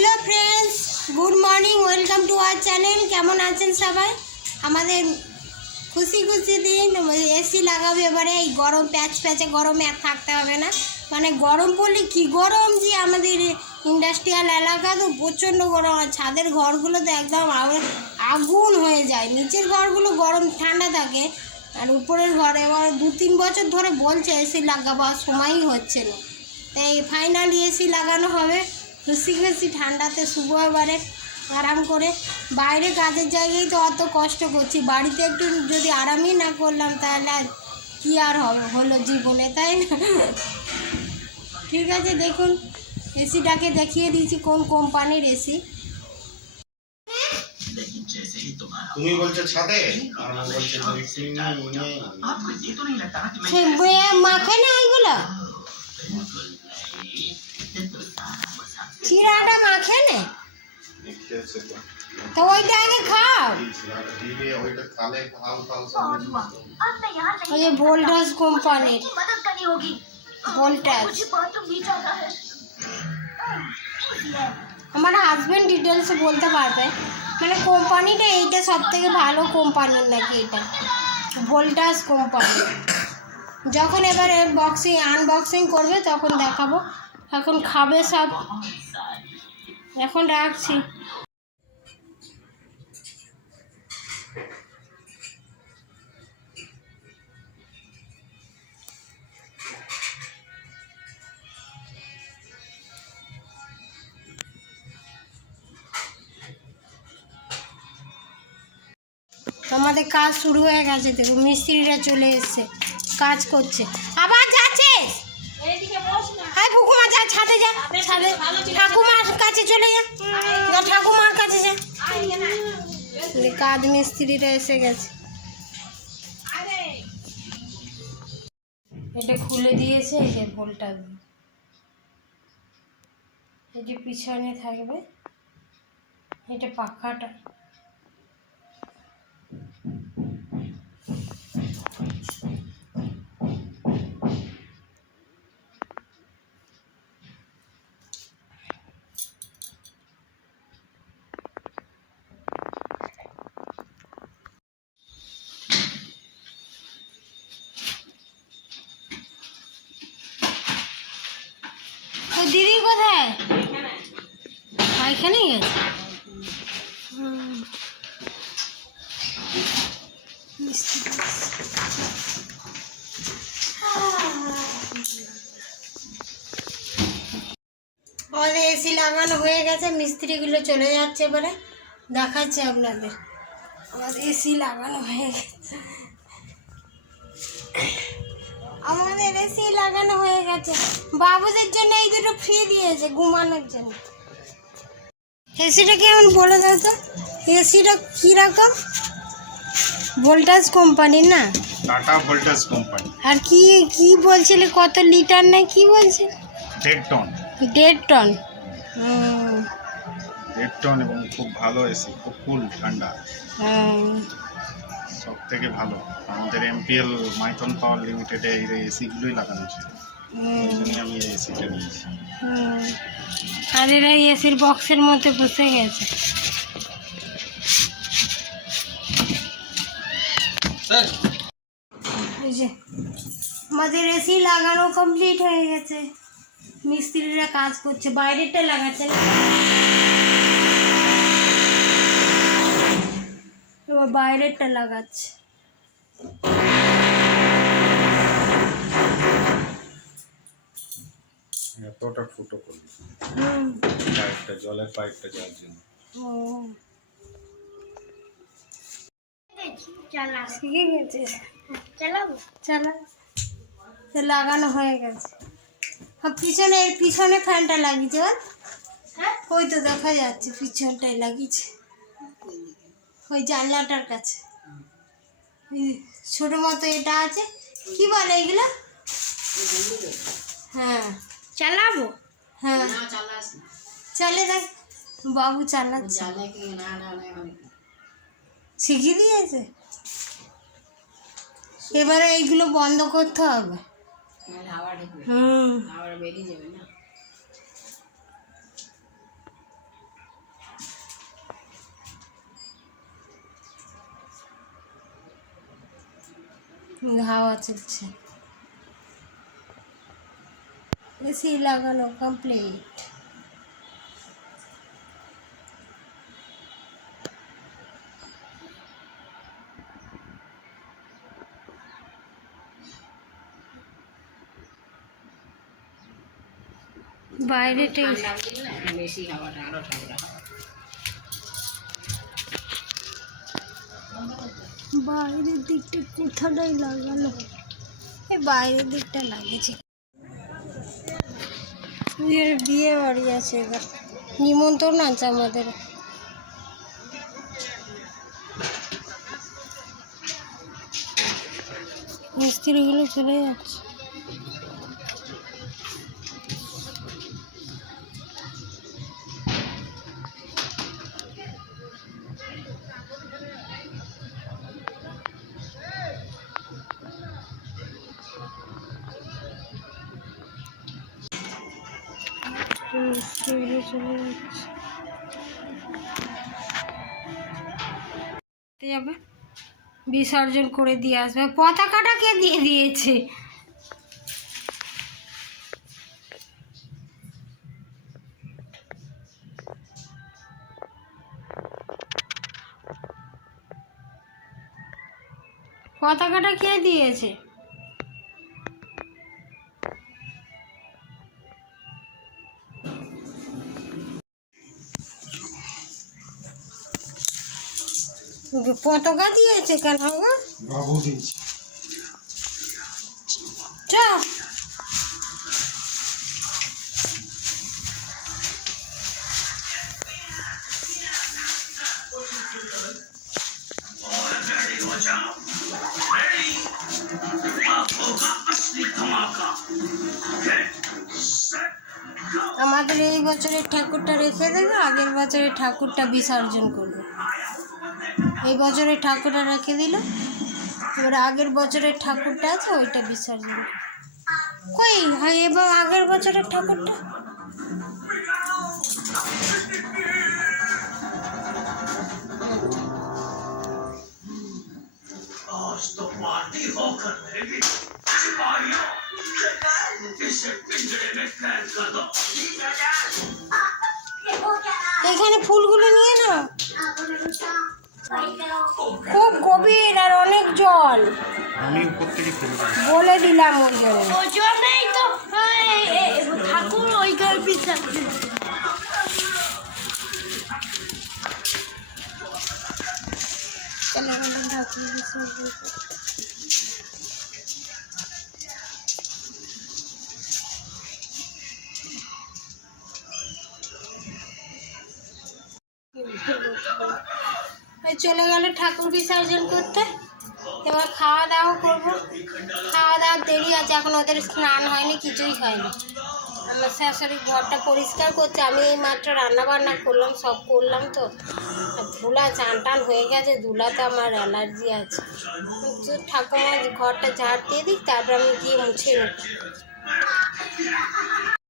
Hello friends, good morning, welcome to our channel. কেমন আছেন সবাই? আমাদের খুশি খুশি দিন। এসি লাগাবে এবারে, এই গরম, প্যাচ প্যাচে গরমে আর থাকতে হবে না। মানে গরম পড়লে কি গরম যে আমাদের ইন্ডাস্ট্রিয়াল এলাকা তো প্রচণ্ড গরম, আর ছাদের ঘরগুলো তো একদম আগ- আগুন হয়ে যায়। নিচের ঘরগুলো গরম, ঠান্ডা থাকে। আর উপরের ঘরে এবার দু তিন বছর ধরে বলছে এসি লাগাবার সময়ই হচ্ছে না। তাই ফাইনালি এসি লাগানো হবে। খুশি খুশি ঠান্ডাতে শুভ এবারে আরাম করে। বাইরে কাজের জায়গায় তো অত কষ্ট করছি। বাড়িতে একটু যদি আরামই না করলাম তাহলে আর কী আর হবে হলো জীবনে তাই না? ঠিক আছে দেখুন। এসিটাকে দেখিয়ে দিয়েছি কোন কোম্পানির এসি। তুমি বলছো ছাদে? আর বলছে মাখে না এইগুলো চিড়াটা মাখে নে তো ওইটা আগে খাও। ওই ভোল্টাস কোম্পানির বোল্টাস আমার হাজবেন্ড ডিটেলসে বলতে পারবে। মানে কোম্পানিটা এইটা সব থেকে ভালো কোম্পানির নাকি এটা? ভোল্টাস কোম্পানি যখন এবারে বক্সিং আনবক্সিং করবে তখন দেখাবো। এখন খাবে সব। এখন রাখছি। আমাদের কাজ শুরু হয়ে গেছে দেখো, মিস্ত্রিরা চলে এসছে, কাজ করছে। আবার যা ছাদে যা, ছাদে। ঠাকুমার কাছে চলে যা। যা ঠাকুমার কাছে যা। কাজ মিস্ত্রিরা এসে গেছে। এটা খুলে দিয়েছে, এই যে ভোলটা। এই যে পিছনে থাকবে, এটা পাখাটা। দিদি কোথায়? এখানেই গেছে? এসি লাগানো হয়ে গেছে, মিস্ত্রিগুলো চলে যাচ্ছে এবারে দেখাচ্ছে আপনাদের। আমাদের এসি লাগানো হয়ে গেছে। আমাদের এসি লাগানো হয়ে গেছে। বাবুদের জন্য এই দুটো ফ্রি দিয়েছে ঘুমানোর জন্য। এসিটা কেমন বলে দাও তো? এসিটা কীরকম? ভোল্টাস কোম্পানির না? টাটা ভোল্টেজ কোম্পানি আর কি কি বলছিলে? কত লিটার না কি বলছে দেড় টন দেড় টন হুম, দেড় টন এবং খুব ভালো এসি খুব কুল ঠান্ডা। সব থেকে ভালো। আমাদের এমপিএল মাইথন পাওয়ার লিমিটেডে এই এসিগুলোই লাগানো ছিল ওই জন্যই আমি এই এসিটা নিয়েছি। হুম। আর এরা এসির বক্সের মধ্যে বসে গেছে। এই যে আমাদের এসি লাগানো কমপ্লিট হয়ে গেছে। মিস্ত্রিরা কাজ করছে বাইরেটা লাগাচ্ছে বাবা বাইরেরটা লাগাচ্ছে। এতটা ফুটো করলি। পাইপটা জলের পাইপটা যাওয়ার জন্য। শিখে গেছে। চালাবো? চালা। লাগানো হয়ে গেছে। পিছনে পিছনে ফ্যানটা লাগিয়েছে হ্যাঁ? ওই তো দেখা যাচ্ছে পিছনটাই লাগিয়েছে। ওই জানলাটার কাছে। ছোট মতো এটা আছে। কি বলে এগুলো? হ্যাঁ। চালাবো? হ্যাঁ। চালে দেখ। বাবু চালাচ্ছে। শিখিয়ে দিয়েছে? এবারে এইগুলো বন্ধ করতে হবে। হুম। বেরিয়ে যাবে না? হাওয়া চলছে। এসি লাগানো কমপ্লিট বাইরেটা বেশি হাওয়াটা আরও ঠান্ডা। বাইরের দিকটা কোথাটাই লাগালো? এই বাইরের দিকটা লাগিয়েছে। বিয়ের বিয়ে বাড়ি আছে এবার। নিমন্ত্রণ আছে আমাদের। মিস্ত্রিগুলো চলে যাচ্ছে। চলে যাবে বিসর্জন করে দিয়ে আসবে। পতাকাটা কে দিয়ে দিয়েছে? পতাকাটা কে দিয়েছে? পতাকা দিয়েছে কেন বাবু? দিয়েছি। চ আমাদের এই বছরের ঠাকুরটা রেখে দেবে আগের বছরের ঠাকুরটা বিসর্জন করবে। এই বছরের ঠাকুরটা রেখে দিল। এবার আগের বছরের ঠাকুরটা আছে ওইটা বিসর্জন। কই হয় এবার আগের বছরের ঠাকুরটা? এখানে ফুলগুলো নিয়ে না খুব গভীর আর অনেক জল। আমি উপর থেকে ফেলে বলে দিলাম ওই জন্য ওই জন্যই তো ঠাকুর ওইখানে বিসর্জন চলে গেলাম ঠাকুর চলে গেল ঠাকুর বিসর্জন করতে। এবার খাওয়া দাওয়া করব। খাওয়া দাওয়ার দেরি আছে, এখন ওদের স্নান হয়নি, কিছুই হয়নি। আমার শাশুড়ি ঘরটা পরিষ্কার করছে। আমি এই মাত্র রান্না বান্না করলাম, সব করলাম তো। ধুলা চান টান হয়ে গেছে, ধুলাতে আমার অ্যালার্জি আছে। ঠাকুমা ঘরটা ঝাড় দিয়ে দিক, তারপর আমি গিয়ে মুছে নেব।